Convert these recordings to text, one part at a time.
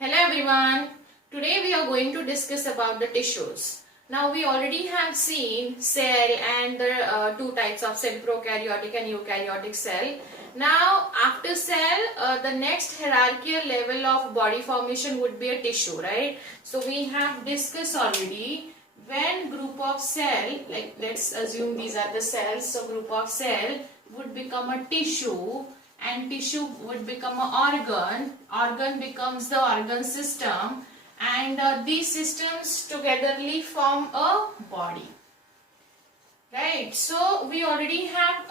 Hello everyone. Today we are going to discuss about the tissues. Now we already have seen cell and the two types of cell, prokaryotic and eukaryotic cell. Now after cell, the next hierarchical level of body formation would be a tissue, right? So we have discussed already when group of cell, like let's assume these are the cells, so group of cell would become a tissue and tissue would become an organ becomes the organ system, and these systems togetherly form a body, right? So we already have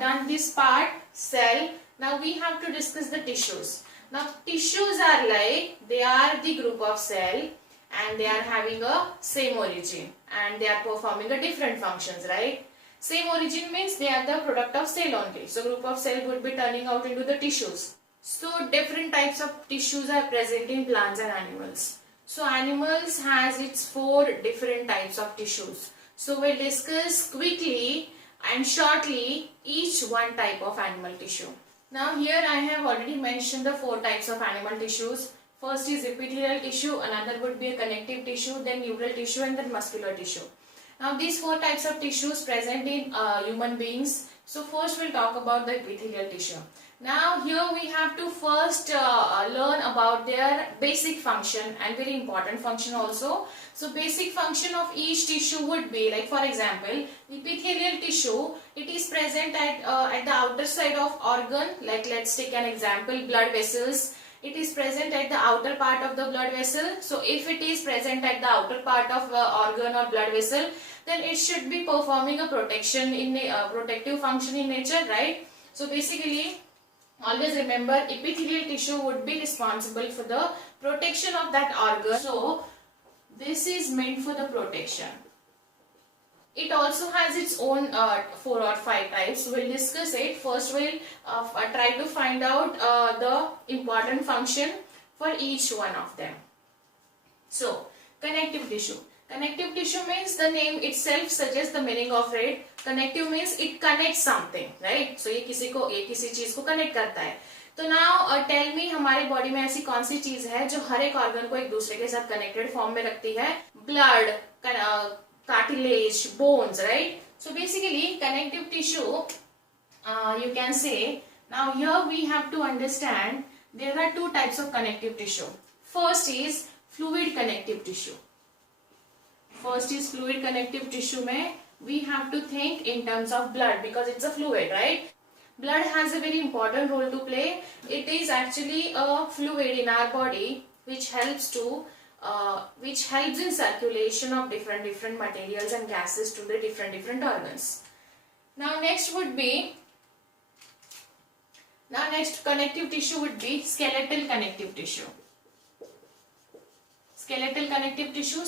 done this part, cell. Now we have to discuss the tissues. Now tissues are like, they are the group of cell and they are having a same origin and they are performing a different functions, right? Same origin means they are the product of cell only. So group of cell would be turning out into the tissues. So different types of tissues are present in plants and animals. So animals has its 4 different types of tissues. So we'll discuss quickly and shortly each one type of animal tissue. Now here I have already mentioned the 4 types of animal tissues. First is epithelial tissue, another would be a connective tissue, then neural tissue and then muscular tissue. Now these 4 types of tissues present in human beings. So first we'll talk about the epithelial tissue. Now here we have to first learn about their basic function and very important function also. So basic function of each tissue would be, like for example, epithelial tissue, it is present at the outer side of organ. Like let's take an example, blood vessels. It is present at the outer part of the blood vessel. So if it is present at the outer part of organ or blood vessel, then it should be performing a protection in a protective function in nature, right? So basically, always remember, epithelial tissue would be responsible for the protection of that organ. So this is meant for the protection. It also has its own 4 or 5 types. We'll discuss it. First we'll try to find out the important function for each one of them. So connective tissue. Connective tissue means the name itself suggests the meaning of it. Connective means it connects something, right? So ये किसी चीज को connect करता है. तो now tell me, हमारे body में ऐसी कौन सी चीज है जो हर एक organ को एक दूसरे के साथ connected form में रखती है? Blood, cartilage, bones, right? So basically connective tissue, you can say, now here we have to understand there are 2 types of connective tissue. First is fluid connective tissue. First is fluid connective tissue mein we have to think in terms of blood because it's a fluid, right? Blood has a very important role to play. It is actually a fluid in our body which helps in circulation of different materials and gases to the different organs. Now next connective tissue would be skeletal connective tissue. Skeletal connective tissue,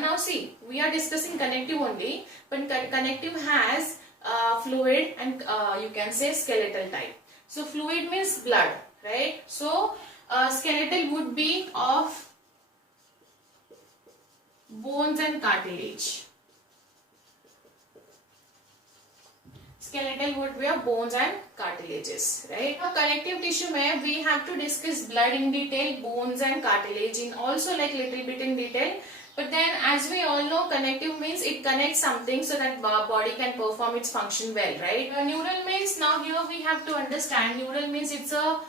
now see, we are discussing connective only, but connective has fluid and you can say skeletal type. So fluid means blood, right? So skeletal would be of bones and cartilage. Skeletal would be of bones and cartilages, right? Now connective tissue mein we have to discuss blood in detail, bones and cartilage in also like little bit in detail. But then as we all know, connective means it connects something so that body can perform its function well, right? Neural means, now here we have to understand, neural means it's a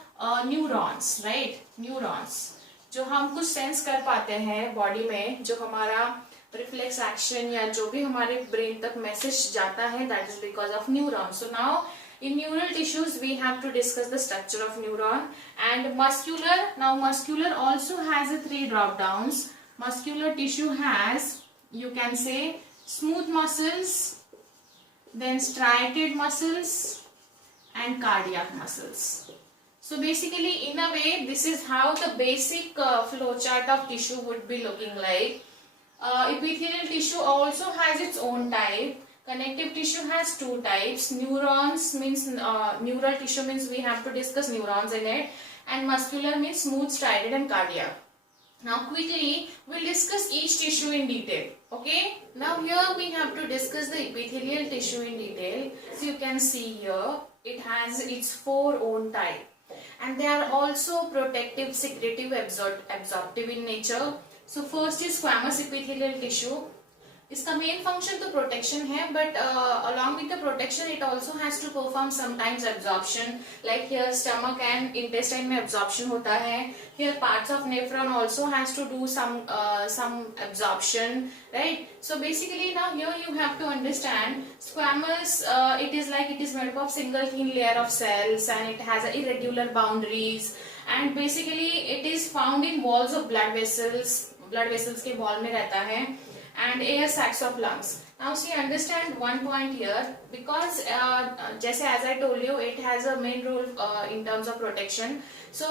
neurons, right? Neurons. जो हम कुछ sense कर पाते हैं body में, जो हमारा reflex action या जो भी हमारे ब्रेन तक मैसेज जाता है, that is because of neuron. So now in neural tissues we have to discuss the structure of neuron. And muscular, now muscular also has a 3 drop downs. Muscular tissue has, you can say, smooth muscles, then striated muscles and cardiac muscles. So basically in a way this is how the basic flow chart of tissue would be looking like. Epithelial tissue also has its own type. Connective tissue has 2 types. Neurons means neural tissue means we have to discuss neurons in it, and muscular means smooth, striated and cardiac. Now quickly we'll discuss each tissue in detail. Okay, now here we have to discuss the epithelial tissue in detail. As you can see here, it has its 4 own type. and they are also protective, secretive, absorptive in nature. So first is squamous epithelial tissue. इसका main function तो protection है, but along with the protection it also has to perform sometimes absorption, like here stomach and intestine में absorption होता है. Here parts of nephron also has to do some absorption, right? So basically now here you have to understand squamous, it is made up of single thin layer of cells and it has irregular boundaries, and basically it is found in walls of blood vessels के wall में रहता है, and air sacs of lungs. Now see, understand one point here, because जैसे as I told you, it has a main role in terms of protection. So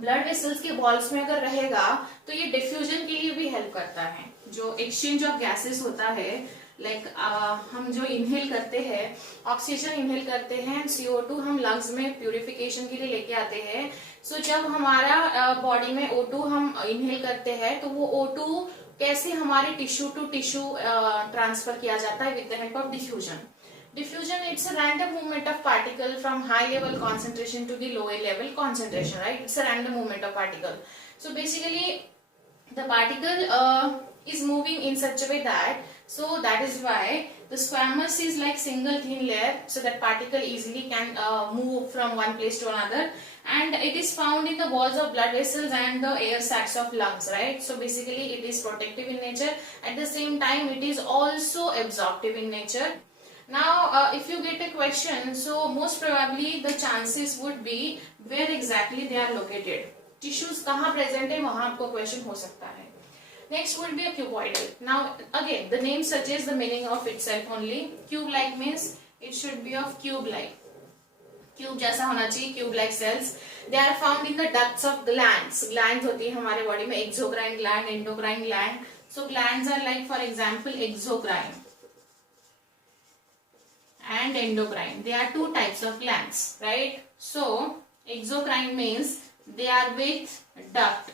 blood vessels के walls में अगर रहेगा तो ये डिफ्यूजन के लिए भी हेल्प करता है. जो एक्सचेंज ऑफ गैसेस होता है, लाइक हम जो इनहेल करते हैं, ऑक्सीजन इनहेल करते हैं, CO2 हम लंग्स में प्यूरिफिकेशन के लिए लेके आते हैं. सो जब हमारा बॉडी में O2 हम इनहेल करते हैं तो वो O2 कैसे हमारे टिश्यू टू टिश्यू ट्रांसफर किया जाता है with the help of diffusion. Diffusion, it's a random movement of particle from high level concentration to the lower level concentration, right? It's a random movement of particle. So basically the particle is moving in such a way that, so that is why the squamous is like single thin layer, so that particle easily can move from one place to another, and it is found in the walls of blood vessels and the air sacs of lungs, right? So basically it is protective in nature, at the same time it is also absorptive in nature. Now if you get a question, so most probably the chances would be where exactly they are located. Tissues कहाँ present है वहाँ आपको question हो सकता है. Next would be a cuboidal. Now again the name suggests the meaning of itself only. Cube-like means it should be of cube-like. Cube जैसा होना चाहिए, cube-like cells. They are found in the ducts of glands. Glands होती है हमारे body में, exocrine gland, endocrine gland. So glands are like, for example, exocrine and endocrine. They are two types of glands, right? So exocrine means they are with duct.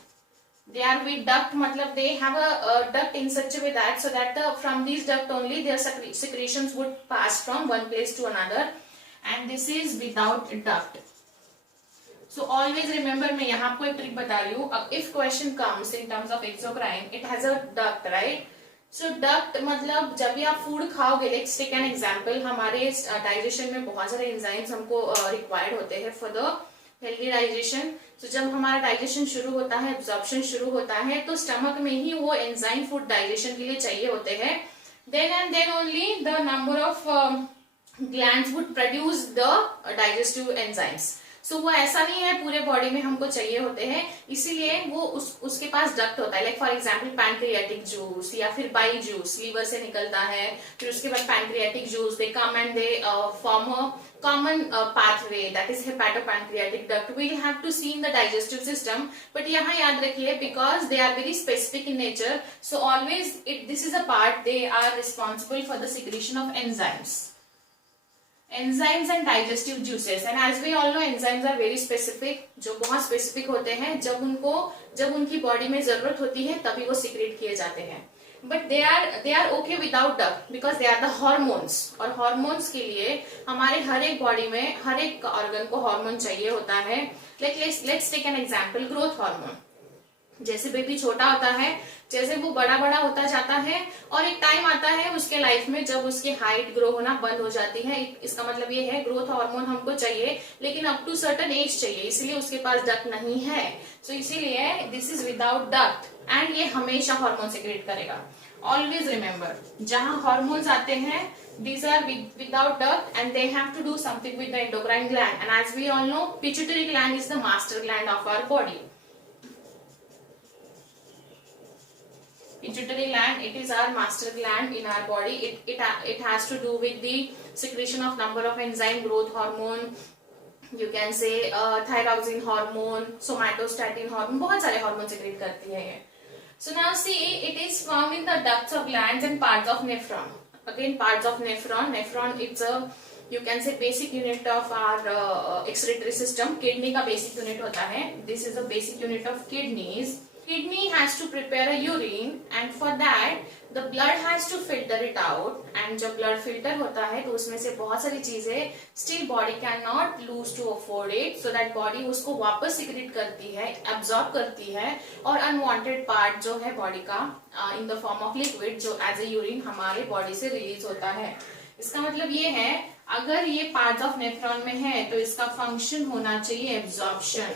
They are with duct matlab they have a duct in such a way that, so that from these duct only their secretions would pass from one place to another, and this is without duct. So always remember, मैं यहाँ आपको एक trick बता रही हूँ. If question comes in terms of exocrine, it has a duct, right? So duct मतलब जब भी आप फूड खाओगे, लेट्स टेक एन एग्जांपल, हमारे डाइजेशन में बहुत सारे एंजाइम्स हमको रिक्वायर्ड होते हैं फॉर द हेल्दी डाइजेशन. तो जब हमारा डाइजेशन शुरू होता है, एब्जॉर्प्शन शुरू होता है, तो स्टमक में ही वो एंजाइम फूड डाइजेशन के लिए चाहिए होते हैं. Then and then only the number of glands would produce the digestive enzymes. So वो ऐसा नहीं है पूरे बॉडी में हमको चाहिए होते हैं, इसीलिए वो उसके पास डक्ट होता है. Like for example pancreatic juice या फिर बाइल जूस लीवर से निकलता है, फिर उसके बाद pancreatic juice they come and they form a common pathway, that is hepatopancreatic duct. We will have to see in the digestive system, but यहाँ याद रखिए because they are very specific in nature, so always this is a part, they are responsible for the secretion of enzymes and digestive juices. And as we all know, enzymes are very specific, जो बहुत specific होते हैं, जब उनकी body में जरूरत होती है तभी वो सिक्रेट किए जाते हैं. But they are okay without duct because they are the hormones. और हॉर्मोन्स के लिए हमारे हर एक बॉडी में हर एक ऑर्गन को हार्मोन चाहिए होता है. Let's take an example, growth hormone. जैसे बेबी छोटा होता है, जैसे वो बड़ा बड़ा होता जाता है, और एक टाइम आता है उसके लाइफ में जब उसकी हाइट ग्रो होना बंद हो जाती है. इसका मतलब ये है ग्रोथ हार्मोन हमको चाहिए, लेकिन अप टू सर्टेन एज चाहिए, इसलिए उसके पास डक्ट नहीं है. सो इसीलिए this is without duct, and ये हमेशा हार्मोन सिक्रेट करेगा. ऑलवेज रिमेम्बर, जहां हार्मोन्स आते हैं these are without duct and they have to do something with the endocrine gland, and as we all know, pituitary gland is the master gland of our body. Pituitary gland, it is our master gland in our body. It has to do with the secretion of number of enzyme, growth hormone, you can say thyroxine hormone, somatostatin hormone, बहुत सारे hormone secrete करती है ये. So now see, it is found in the ducts of glands and parts of nephron. Again, parts of nephron. Nephron, it's a, you can say, basic unit of our excretory system. Kidney का basic unit होता है. This is a basic unit of kidneys. kidney has to prepare a urine and for that the blood has to filter it out and जब blood filter होता है तो उसमें से बहुत सारी चीजें still body cannot lose to afford it so that body उसको वापस secrete करती है, absorb करती है और unwanted part जो है body का in the form of liquid जो as a urine हमारे body से release होता है। इसका मतलब ये है अगर ये पार्ट ऑफ नेफ्रॉन में है तो इसका फंक्शन होना चाहिए absorption,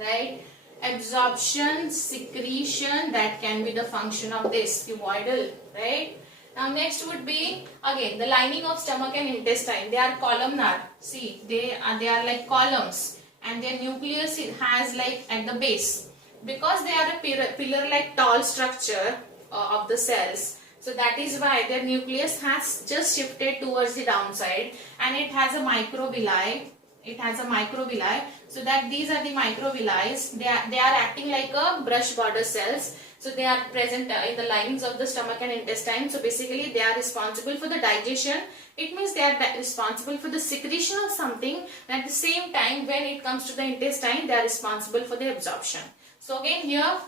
right? Absorption, secretion, that can be the function of this cuboidal, right? Now next would be again the lining of stomach and intestine. They are columnar. See, they are like columns, and their nucleus has like at the base because they are a pillar-like tall structure of the cells. So that is why their nucleus has just shifted towards the downside, and it has a microvilli. It has a microvilli, so that these are the microvilli. They are acting like a brush border cells. So they are present in the linings of the stomach and intestine. So basically they are responsible for the digestion. It means they are responsible for the secretion of something, and at the same time when it comes to the intestine they are responsible for the absorption. So again here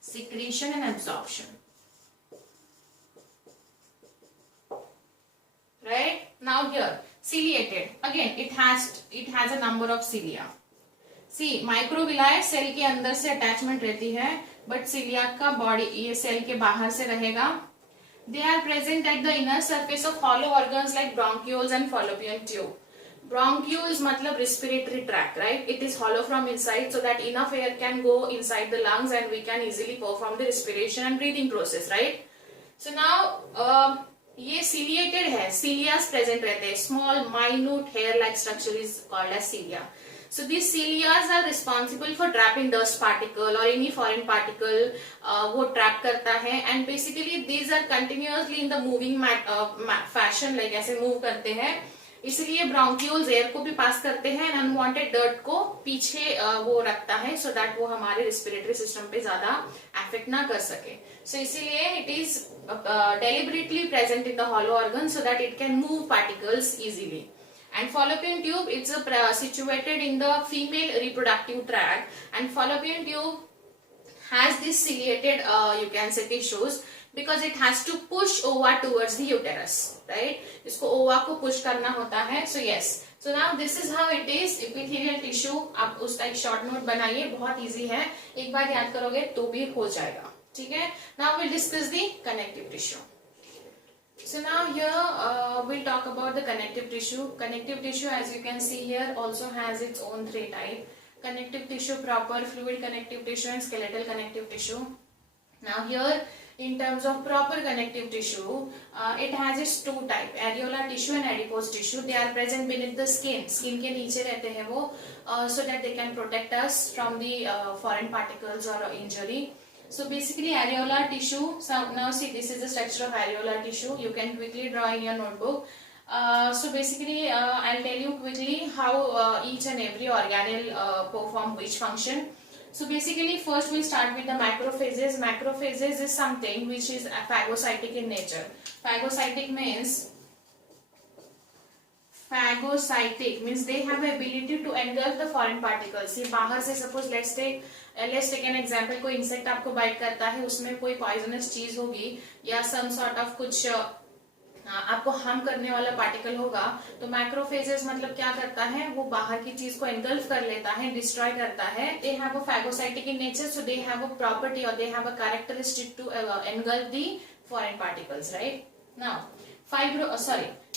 secretion and absorption, right? Now here ciliated, again it has a number of cilia. See, microvilli cell के अंदर से attachment रहती है but cilia का body ये cell के बाहर से रहेगा. They are present at the inner surface of hollow organs like bronchioles and fallopian tube. Bronchioles मतलब respiratory tract, right? It is hollow from inside so that enough air can go inside the lungs and we can easily perform the respiration and breathing process, right? So now ये ciliated है, cilias present रहते हैं, small minute hair like structure is called as cilia. So these cilias are responsible for trapping dust particle or any foreign particle वो trap करता है, and basically these are continuously in the moving fashion, like ऐसे move करते हैं, इसलिए bronchioles air को भी पास करते हैं एंड अनवांटेड डर्ट को पीछे वो रखता है सो दैट वो हमारे रेस्पिरेटरी सिस्टम पे ज्यादा अफेक्ट ना कर सके. सो इसीलिए it is deliberately present in the hollow organ so that it can move particles easily. And fallopian tube, it's situated in the female reproductive tract, and fallopian tube has this ciliated you can say tissues because it has to push ova towards the uterus, right? इसको ova को push करना होता है. So yes, so now this is how it is. Epithelial tissue, आप उसका एक short note बनाइए, बहुत easy है, एक बार याद करोगे तो भी हो जाएगा, ठीक है? Now we'll discuss the connective tissue. So now here we'll talk about the connective tissue. Connective tissue, as you can see here, also has its own three types. Connective tissue proper, fluid connective tissue and skeletal connective tissue. Now here in terms of proper connective tissue, it has its two types, areolar tissue and adipose tissue. They are present beneath the skin. Skin के नीचे रहते हैं वो, so that they can protect us from the foreign particles or injury. So basically areolar tissue, so now see this is the structure of areolar tissue. You can quickly draw in your notebook. So basically I'll tell you quickly how each and every organelle perform which function. So basically first we'll start with the macrophages. Macrophages is something which is phagocytic in nature. Phagocytic means they have ability to engulf the foreign particles. ये बाहर से suppose let's take an example, कोई insect आपको bite करता है, उसमें कोई poisonous चीज होगी या some sort of कुछ आपको हार्म करने वाला पार्टिकल होगा, तो मैक्रोफेजेस मतलब क्या करता है, वो बाहर की चीज को एनगल्फ कर लेता है, डिस्ट्रॉय करता है. They have a phagocytic in nature, so they have a property और they have a characteristic to engulf the foreign particles, right?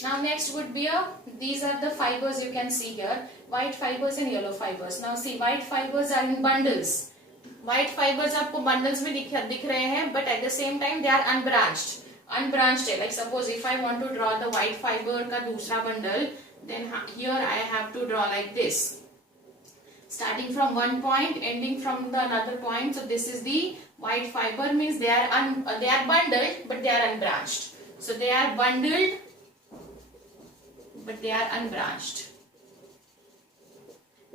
Now next would be these are the fibers you can see here, white fibers and yellow fibers. Now see, white fibers are in bundles. White fibers आपको bundles में दिख रहे हैं, but at the same time they are unbranched है. Like suppose if I want to draw the white fiber का दूसरा bundle, then here I have to draw like this, starting from one point ending from the another point. So this is the white fiber, means they are bundled but they are unbranched. So they are bundled but they are unbranched,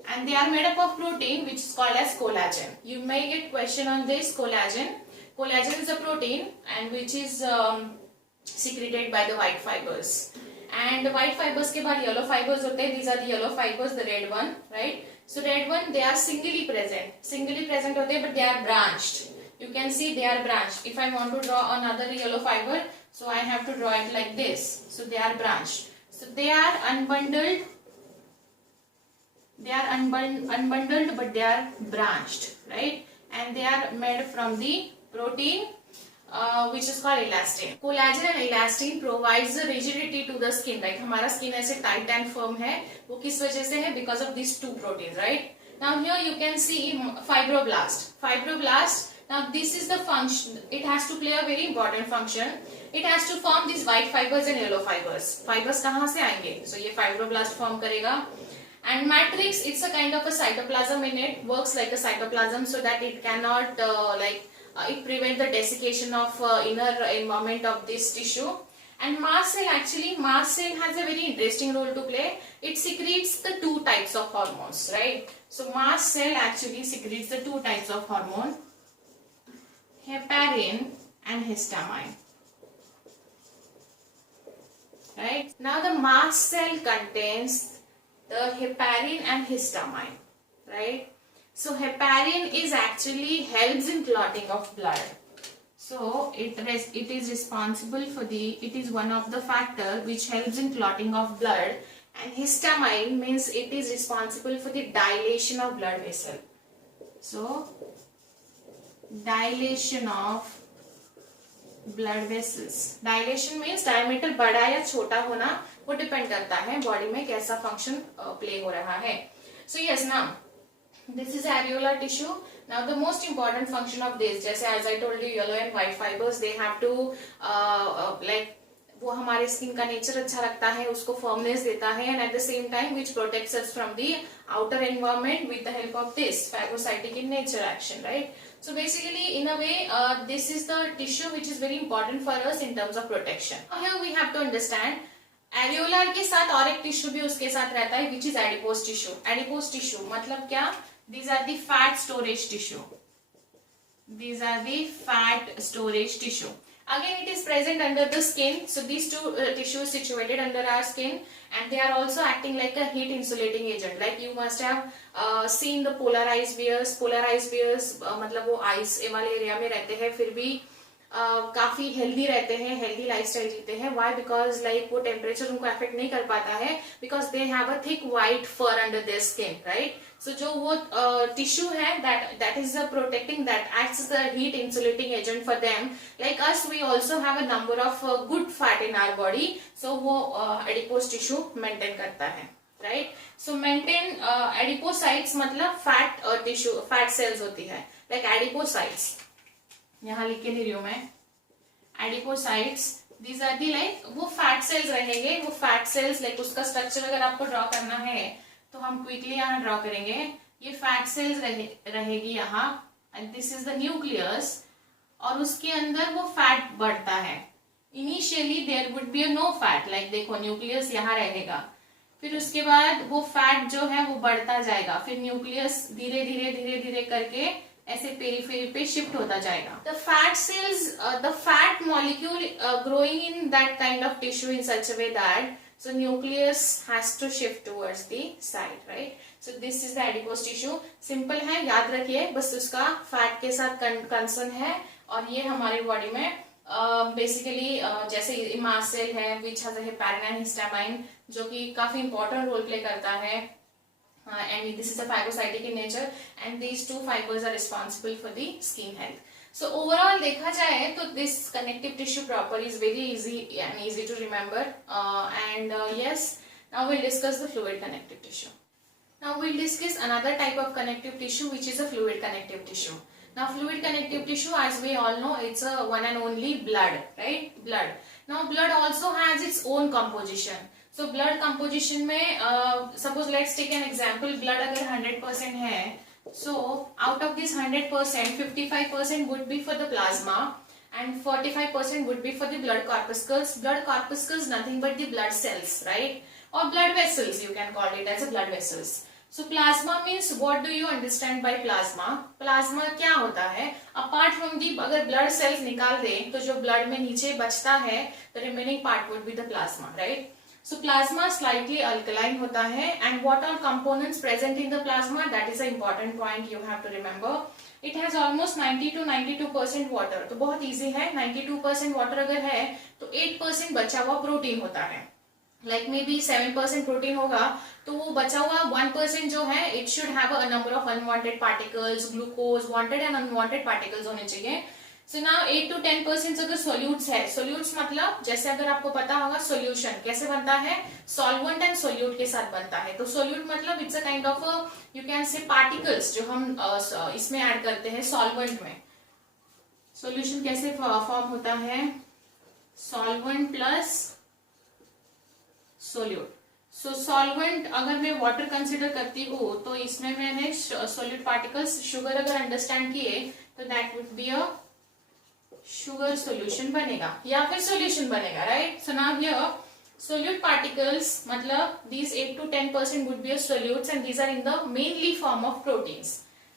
and they are made up of protein which is called as collagen. You may get question on this. Collagen is a protein and which is secreted by the white fibers. And the white fibers के बाद yellow fibers होते हैं. These are the yellow fibers, the red one, right? So red one, they are singly present. Singly present होते हैं, but they are branched. You can see they are branched. If I want to draw another yellow fiber, so I have to draw it like this. So they are branched. So they are unbundled. They are unbundled, but they are branched, right? And they are made from the protein which is called elastin. Collagen and elastin provides the rigidity to the skin, right? हमारा skin ऐसे tight and firm है, वो किस वजह से है? Because of these two proteins, right? Now here you can see fibroblast. Fibroblast. Now this is the function. It has to play a very important function. It has to form these white fibers and yellow fibers. Fibers कहाँ से आएंगे? So ये fibroblast form करेगा. And matrix, it's a kind of a cytoplasm in it. Works like a cytoplasm so that it cannot it prevents the desiccation of inner environment of this tissue. And mast cell, actually mast cell has a very interesting role to play. It secretes the two types of hormones, right? So mast cell actually secretes the two types of hormone, heparin and histamine, right? Now the mast cell contains the heparin and histamine, right? So heparin is actually helps in clotting of blood. So it is responsible for it is one of the factor which helps in clotting of blood, and histamine means it is responsible for the dilation of blood vessel. So dilation of blood vessels. Dilation means diameter बड़ा या छोटा होना, वो depend करता है body में कैसा function play हो रहा है. So yes, now this is areolar tissue. Now the most important function of this, जैसे as I told you, yellow and white fibers, they have to वो हमारे स्किन का नेचर अच्छा रखता है, उसको फर्मनेस देता है, and at the same time which protects us from the outer environment with the help of this phagocytic in nature action, right? So basically in a way this is the tissue which is very important for us in terms of protection. Here we have to understand areolar के साथ और एक tissue भी उसके साथ रहता है which is adipose tissue. Adipose tissue मतलब क्या? These are the fat storage tissue. These are the fat storage tissue. Again, it is present under the skin. So these two tissues situated under our skin, and they are also acting like a heat insulating agent. Like you must have seen the polarized bears. Polarized bears मतलब वो ice वाले area में रहते हैं, फिर भी काफी healthy रहते हैं, हेल्दी लाइफस्टाइल जीते हैं. व्हाई? बिकॉज लाइक वो टेम्परेचर उनको अफेक्ट नहीं कर पाता है, because they have a thick white fur under their skin, right? So जो वो टिश्यू है that is protecting, that acts as a heat insulating agent for them. Like us, we also have a number of good fat in our body, so वो adipose tissue maintain करता है, right? So maintain adipocytes मतलब fat tissue, fat cells होती है, like adipocytes. यहाँ लिख के दे रही हूं मैं, adipocytes. These are the like वो फैट सेल्स रहेंगे. वो फैट सेल्स लाइक उसका स्ट्रक्चर अगर आपको ड्रॉ करना है तो हम क्विकली यहाँ ड्रॉ करेंगे. ये फैट सेल्स रहेगी यहाँ, and this is the nucleus, और उसके अंदर वो फैट बढ़ता है. Initially there would be no fat, like देखो न्यूक्लियस यहाँ रहेगा, फिर उसके बाद वो फैट जो है वो बढ़ता जाएगा, फिर न्यूक्लियस धीरे धीरे धीरे धीरे करके ऐसे पेरीफेरी पे शिफ्ट होता जाएगा. The fat cells, the fat molecule growing in that kind of tissue in such a way that so nucleus has to shift towards the side, right? So this is the adipose tissue. Simple है, याद रखिए, बस उसका fat के साथ concern है. और ये हमारी बॉडी में बेसिकली जैसे मास्ट सेल है which has heparin and histamine, जो कि काफी इंपॉर्टेंट रोल प्ले करता है. And this is a phagocytic in nature, and these two fibers are responsible for the skin health. So overall देखा जाए तो this connective tissue proper is very easy to remember. Yes, now we'll discuss the fluid connective tissue. Now we'll discuss another type of connective tissue which is a fluid connective tissue. Now fluid connective tissue, as we all know, it's a one and only blood, right? Blood. Now blood also has its own composition. So blood composition में suppose let's take an example. Blood अगर 100% है, so out of this 100%, 55% would be for the plasma and 45% would be for the blood corpuscles. Blood corpuscles nothing but the blood cells, right? Or blood vessels, you can call it as a blood vessels. So plasma means, what do you understand by plasma? Plasma क्या होता है? Apart from the, अगर blood cells निकाल दें तो जो blood में नीचे बचता है, the remaining part would be the plasma, right? So plasma slightly alkaline होता है, and what are components present in the plasma? That is an important point you have to remember. It has almost 90 to 92% water. तो बहुत easy है, 92% water अगर है तो 8% बचा हुआ प्रोटीन होता है. Like maybe 7% प्रोटीन होगा तो वो बचा हुआ 1% जो है it should have a number of unwanted particles, glucose, wanted and unwanted particles होने चाहिए. So now 8 to 10% अगर सोल्यूट्स है, सोल्यूट्स मतलब जैसे अगर आपको पता होगा सोल्यूशन कैसे बनता है, सॉल्वेंट एंड सोल्यूट के साथ बनता है. तो सोल्यूट मतलब it's a kind of you can से पार्टिकल्स जो हम इसमें ऐड करते हैं सॉल्वेंट में. सोल्यूशन कैसे फॉर्म होता है, सॉल्वेंट प्लस सोल्यूट. सो सॉल्वेंट अगर मैं वाटर कंसिडर करती हूँ तो इसमें मैंने सोल्यूट पार्टिकल्स, शुगर अगर अंडरस्टैंड किए तो that would be a sugar solution बनेगा या फिर सॉल्यूशन बनेगा, right. So now here solute particles मतलब these 8 to 10% would be a solutes and these are in the mainly form of proteins.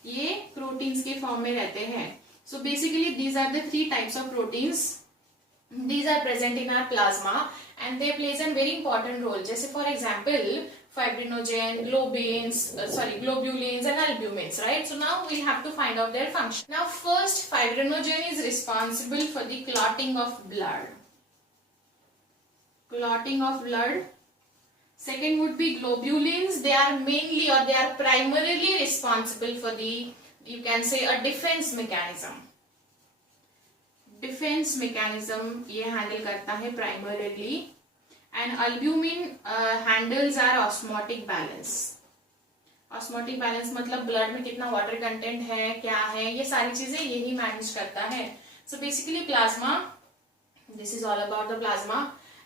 ये proteins के फॉर्म में रहते हैं. So basically these are the three types of proteins. These are present in our plasma and they plays a very important role. जैसे for example fibrinogen, globulins and albumins, right? So now we have to find out their function. Now first, fibrinogen is responsible for the clotting of blood. Clotting of blood. Second would be globulins. They are mainly or they are primarily responsible for the, you can say, a defense mechanism. Defence mechanism ये handle करता है primarily. And albumin handles our osmotic balance. Osmotic balance मतलब blood में कितना water content है, क्या है, ये सारी चीजें यही मैनेज करता है. So basically plasma, this is all about the plasma.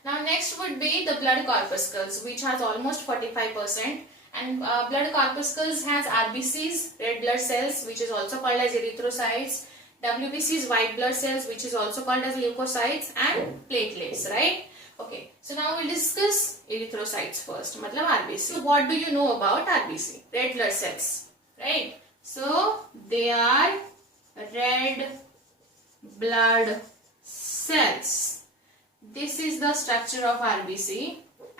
Now next would be the blood corpuscles which has almost 45%. And blood corpuscles has RBCs, red blood cells, which is also called as erythrocytes. WBCs, white blood cells, which is also called as leukocytes, and platelets, right? Okay, so now we'll discuss erythrocytes first, matlab RBC. So what do you know about RBC? Red blood cells, right? So they are red blood cells. This is the structure of RBC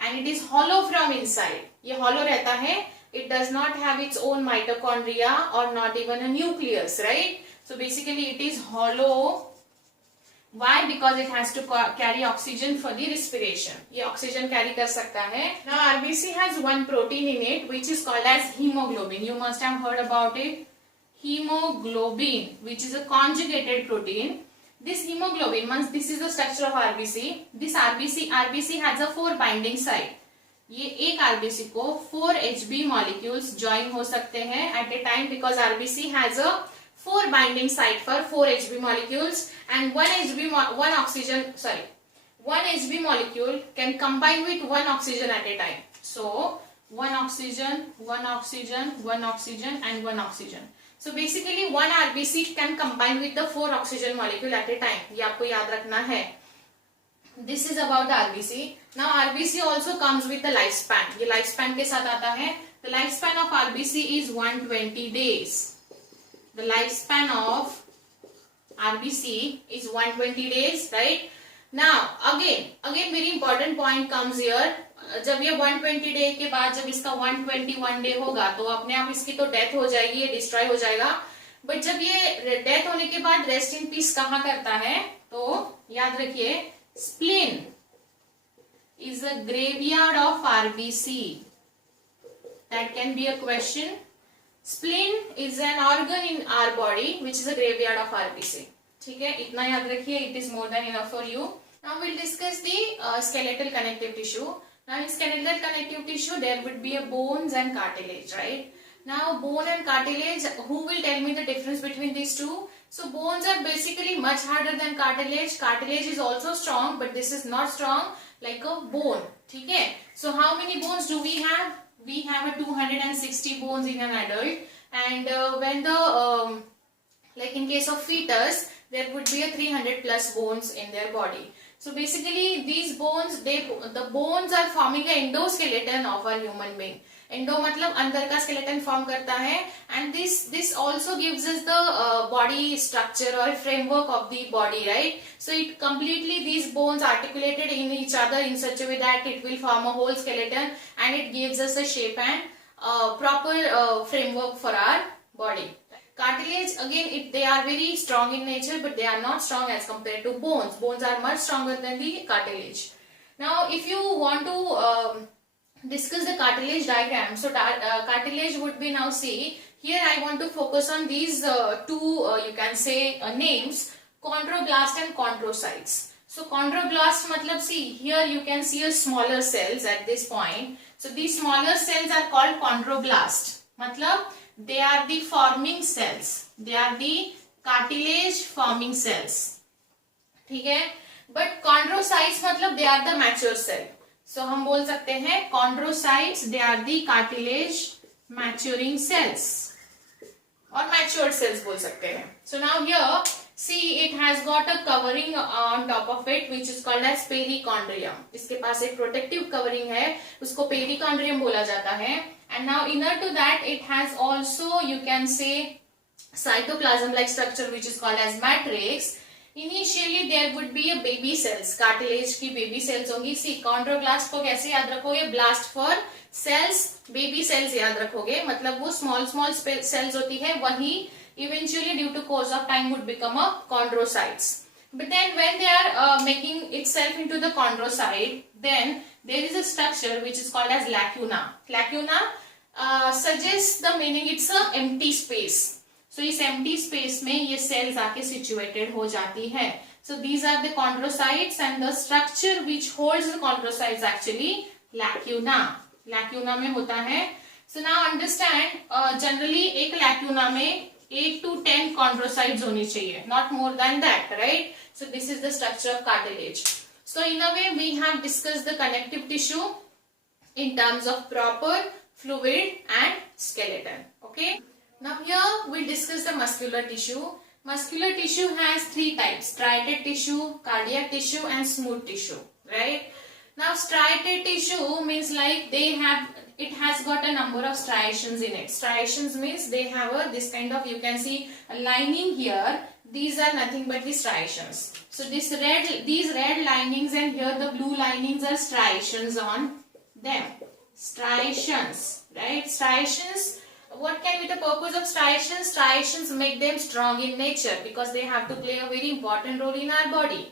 and it is hollow from inside. ये hollow रहता है. It does not have its own mitochondria or not even a nucleus, right? So basically it is hollow. Why? Because it has to carry oxygen for the respiration. ये oxygen carry कर सकता है. Now RBC has one protein in it which is called as hemoglobin. You must have heard about it. Hemoglobin, which is a conjugated protein. This hemoglobin, once this is the structure of RBC. This RBC has a 4 binding site. ये एक RBC को 4 HB molecules join हो सकते हैं at a time because RBC has a 4 binding site for 4 HB molecules and one HB molecule can combine with one oxygen at a time. So one oxygen and one oxygen. So basically one RBC can combine with the 4 oxygen molecule at a time. ये आपको याद रखना है. This is about the RBC. Now RBC also comes with the lifespan. ये lifespan के साथ आता है. The lifespan of RBC is 120 days. The lifespan of RBC is 120 days, right? Now again very important point comes here. जब ये 120 day के बाद जब इसका 121 डे होगा तो अपने आप इसकी तो डेथ हो जाएगी, ये डिस्ट्रॉय हो जाएगा. बट जब ये डेथ होने के बाद रेस्ट इन पीस कहाँ करता है तो याद रखिए spleen is a graveyard of RBC. That can be a question. Spleen is an organ in our body which is a graveyard of RBC. ठीक है, इतना याद रखिए. It is more than enough for you. Now we'll discuss the skeletal connective tissue. Now in skeletal connective tissue there would be a bones and cartilage, right? Now bone and cartilage, who will tell me the difference between these two? So bones are basically much harder than cartilage. Cartilage is also strong but this is not strong like a bone. ठीक है. So how many bones do we have? We have a 260 bones in an adult, and when the like in case of fetus there would be a 300 plus bones in their body. So basically these bones, the bones are forming an endoskeleton of our human being. Endo मतलब अंदर का skeleton form करता है, and this also gives us the body structure और framework of the body, right? So it completely these bones articulated in each other in such a way that it will form a whole skeleton, and it gives us a shape and proper framework for our body. Cartilage again, they are very strong in nature, but they are not strong as compared to bones. Bones are much stronger than the cartilage. Now if you want to discuss the cartilage diagram, so cartilage would be, now see here I want to focus on these two you can say names, chondroblast and chondrocytes. So chondroblast matlab, see here you can see a smaller cells at this point. So these smaller cells are called chondroblast. Matlab they are the forming cells. They are the cartilage forming cells. ठीक है? But chondrocytes matlab they are the mature cell. So हम बोल सकते हैं chondrocytes they are the cartilage maturing cells और matured cells बोल सकते हैं. So now here see it has got a covering on top of it which is called as perichondrium. इसके पास एक protective covering है, उसको perichondrium बोला जाता है. And now inner to that it has also you can say cytoplasm like structure which is called as matrix. Initially there would be a baby cells, cartilage की baby cells होंगी. See chondroblast को कैसे याद रखोगे? Blast for cells, baby cells याद रखोगे, मतलब वो small cells होती है, वही eventually due to course of time would become a chondrocytes. But then when they are making itself into the chondrocyte, then there is a structure which is called as lacuna. Lacuna suggests the meaning it's a empty space. So इस empty space में ये cells आके situated हो जाती है. So these are the chondrocytes and the structure which holds the chondrocytes actually lacuna. Lacuna में होता है. So now understand generally एक lacuna में 8 to 10 chondrocytes होनी चाहिए, not more than that, right? So this is the structure of cartilage. So in a way we have discussed the connective tissue in terms of proper fluid and skeleton. Okay. Now here we discuss the muscular tissue. Muscular tissue has three types: striated tissue, cardiac tissue and smooth tissue, right? Now striated tissue means like it has got a number of striations in it. Striations means they have this kind of, you can see a lining here. These are nothing but the striations. So these red linings and here the blue linings are striations on them. Striations, right? Striations. What can be the purpose of striations? Striations make them strong in nature because they have to play a very important role in our body.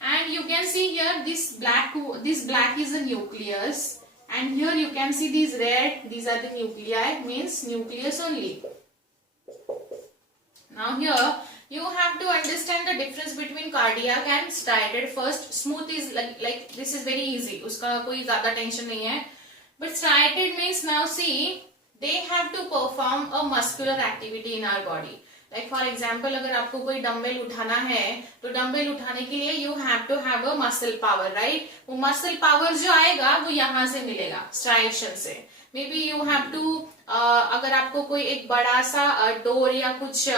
And you can see here this black is the nucleus, and here you can see these red, these are the nuclei, means nucleus only. Now here you have to understand the difference between cardiac and striated. First, smooth is like this is very easy, उसका कोई ज़्यादा tension नहीं है. But striated means, now see, they have to perform a muscular activity in our body. Like for example, अगर आपको कोई dumbbell उठाना है तो डम्बल उठाने के लिए you have to have a muscle power, right? वो muscle power जो आएगा वो यहाँ से मिलेगा, striation से. Maybe you have to अगर आपको कोई एक बड़ा सा डोर या कुछ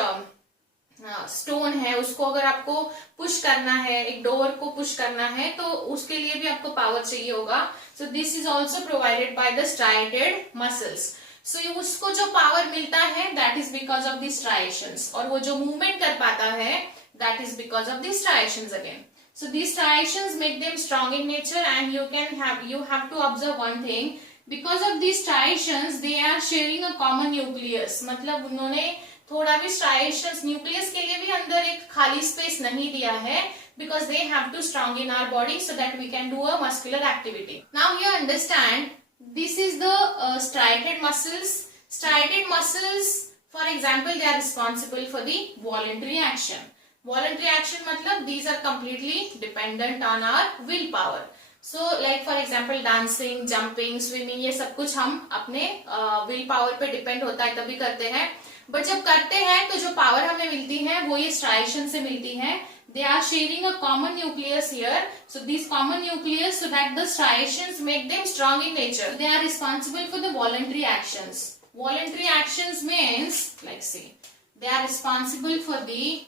स्टोन है उसको अगर आपको पुश करना है, एक डोर को पुश करना है, तो उसके लिए भी आपको पावर चाहिए होगा. So this is also provided by the striated muscles. So उसको जो पावर मिलता है that is because of the striations, और वो जो मूवमेंट कर पाता है that is because of the striations again. So these striations make them strong in nature, and you have to observe one thing. Because of these striations they are sharing a common nucleus. मतलब उन्होंने थोड़ा भी striations nucleus के लिए भी अंदर एक खाली space नहीं दिया है, because they have to strong in our body so that we can do a muscular activity. Now you understand, this is the striated muscles. Striated muscles, for example, they are responsible for the voluntary action. Voluntary action matlab these are completely dependent on our willpower. So like for example dancing, jumping, swimming, ये सब कुछ हम अपने willpower पे depend होता है तभी करते हैं. But जब करते हैं तो जो power हमें मिलती है वो ये striation से मिलती है. They are sharing a common nucleus here. So these common nucleus, so that the striations make them strong in nature. They are responsible for the voluntary actions. Voluntary actions means, like see, they are responsible for the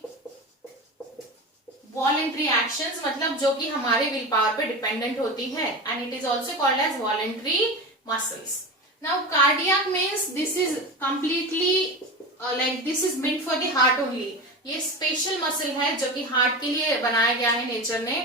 voluntary actions, मतलब जो कि हमारे will power पे dependent होती है, and it is also called as voluntary muscles. Now cardiac means this is completely like this is meant for the heart only. ये special muscle है जो कि हार्ट के लिए बनाया गया है नेचर ने,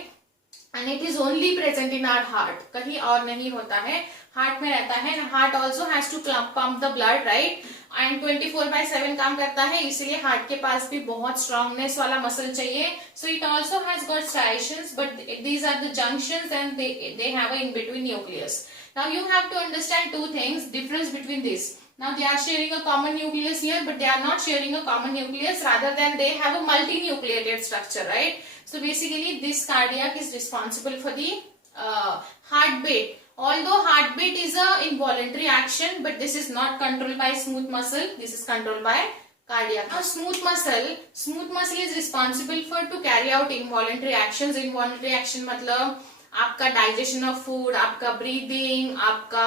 and it is only present in our heart, कहीं और नहीं होता है, हार्ट में रहता है. Heart also has to pump the blood, right, and 24/7 काम करता है, इसलिए हार्ट के पास भी बहुत स्ट्रांगनेस वाला मसल चाहिए. So it also has got striations, but these are the junctions and they have a in between nucleus. Now you have to understand two things, difference between this. Now they are sharing a common nucleus here, but they are not sharing a common nucleus, rather than they have a multinucleated structure, right? So basically this cardiac is responsible for the heartbeat. Although heartbeat is a involuntary action, but this is not controlled by smooth muscle, this is controlled by cardiac. Now smooth muscle is responsible for to carry out involuntary actions. Involuntary action मतलब आपका digestion of food, आपका breathing, आपका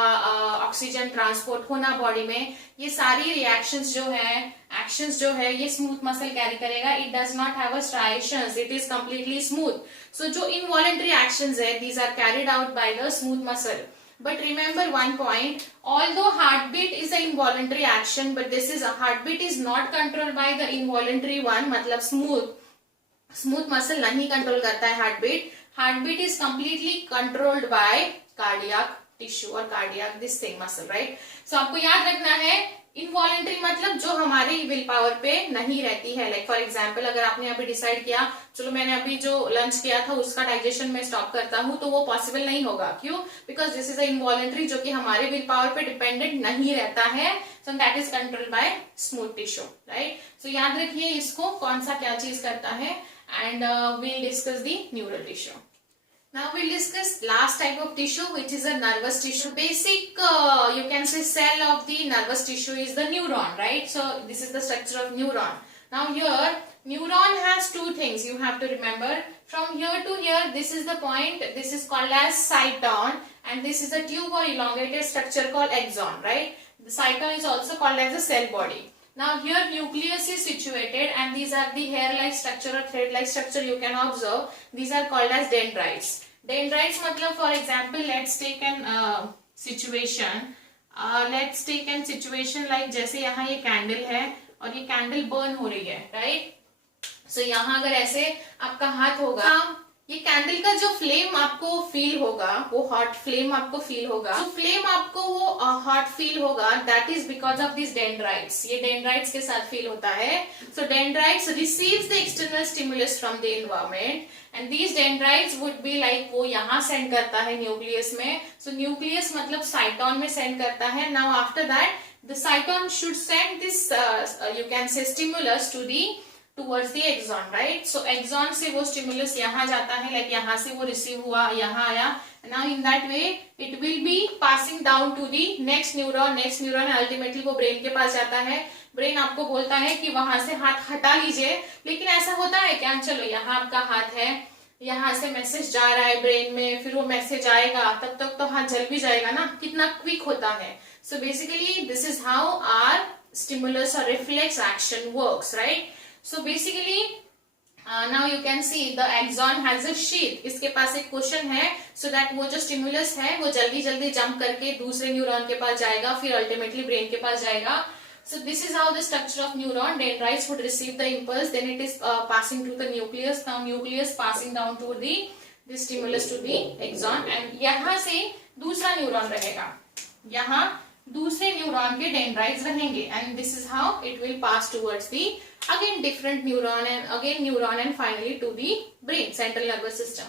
oxygen transport होना body में, ये सारी reactions जो है, एक्शंस जो है, ये स्मूथ मसल कैरी करेगा. It does not have a striations, it is completely smooth. So जो इनवॉलंटरी एक्शंस है, these are carried out by the smooth muscle. But remember one point, although heartbeat is an involuntary action, but this is a heartbeat is not controlled by the involuntary one, मतलब smooth muscle नहीं control करता है heartbeat. Heartbeat is completely controlled by cardiac tissue और cardiac this thing muscle, right? So आपको याद रखना है involuntary मतलब जो हमारे विल पावर पे नहीं रहती है. लाइक फॉर एग्जाम्पल अगर आपने अभी डिसाइड किया चलो मैंने अभी जो लंच किया था उसका डाइजेशन में स्टॉप करता हूँ, तो वो पॉसिबल नहीं होगा. क्यों? Because this is a involuntary जो कि हमारे विल पावर पे डिपेंडेंट नहीं रहता है. So that is controlled by smooth tissue, right? So याद रखिए इसको कौन सा क्या चीज करता है. And we'll discuss the neural tissue. Now we'll discuss last type of tissue, which is a nervous tissue. Basic you can say cell of the nervous tissue is the neuron, right? So this is the structure of neuron. Now here neuron has two things you have to remember. From here to here, this is the point, this is called as cyton, and this is a tube or elongated structure called axon, right? The cyton is also called as a cell body. Now here nucleus is situated, and these are the hair-like structure or thread-like structure you can observe. These are called as dendrites. Dendrites मतलब for example, let's take an situation. Let's take an situation like जैसे यहाँ ये candle है और ये candle burn हो रही है, right? So यहाँ अगर ऐसे आपका हाथ होगा, ये कैंडल का जो फ्लेम आपको फील होगा, वो हॉट फ्लेम आपको फील होगा, जो फ्लेम आपको वो हॉट फील होगा, that is because of this dendrites. ये डेंड्राइट्स के साथ फील होता है. So dendrites receives the external stimulus from the environment, and these dendrites would be like वो यहाँ सेंड करता है न्यूक्लियस में. सो न्यूक्लियस मतलब साइटोन में सेंड करता है. Now after that the cyton should send this you can say stimulus to the towards the axon, right? So axon से वो stimulus यहाँ जाता है, like यहाँ से वो receive हुआ, यहाँ आया. Now in that way it will be passing down to the next neuron ultimately वो brain के पास जाता है. ब्रेन आपको बोलता है कि वहां से हाथ हटा लीजिए, लेकिन ऐसा होता है क्या? चलो यहाँ आपका हाथ है, यहाँ से मैसेज जा रहा है ब्रेन में, फिर वो मैसेज आएगा, तब तक तो हाथ जल भी जाएगा ना, कितना क्विक होता है. So basically this is how our stimulus और reflex action works, right? So basically now you can see the axon has a sheath. इसके पास एक क्वेश्चन है, so that वो जो स्टिमुलस है वो जल्दी जल्दी जंप करके दूसरे न्यूरॉन के पास जाएगा, फिर अल्टीमेटली ब्रेन के पास जाएगा. So this is how the structure of neuron. Dendrites would receive the impulse, then it is passing to the nucleus. Now nucleus passing down to the stimulus to the axon, and यहाँ से दूसरा neuron रहेगा, यहाँ दूसरे neuron के dendrites रहेंगे, and this is how it will pass towards the again different neuron and again neuron and finally to the brain, central nervous system.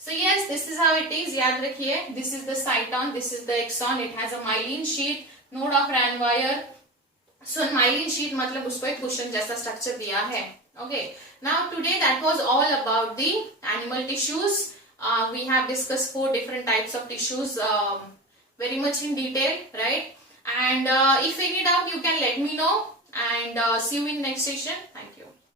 So yes, this is how it is. याद रखिए, this is the cyton, this is the axon. It has a myelin sheath, node of Ranvier. So myelin sheath मतलब उसको एक cushion जैसा structure दिया है. Okay. Now today that was all about the animal tissues. We have discussed 4 different types of tissues very much in detail, right? And if any doubt you can let me know, and see you in next session. Thank you.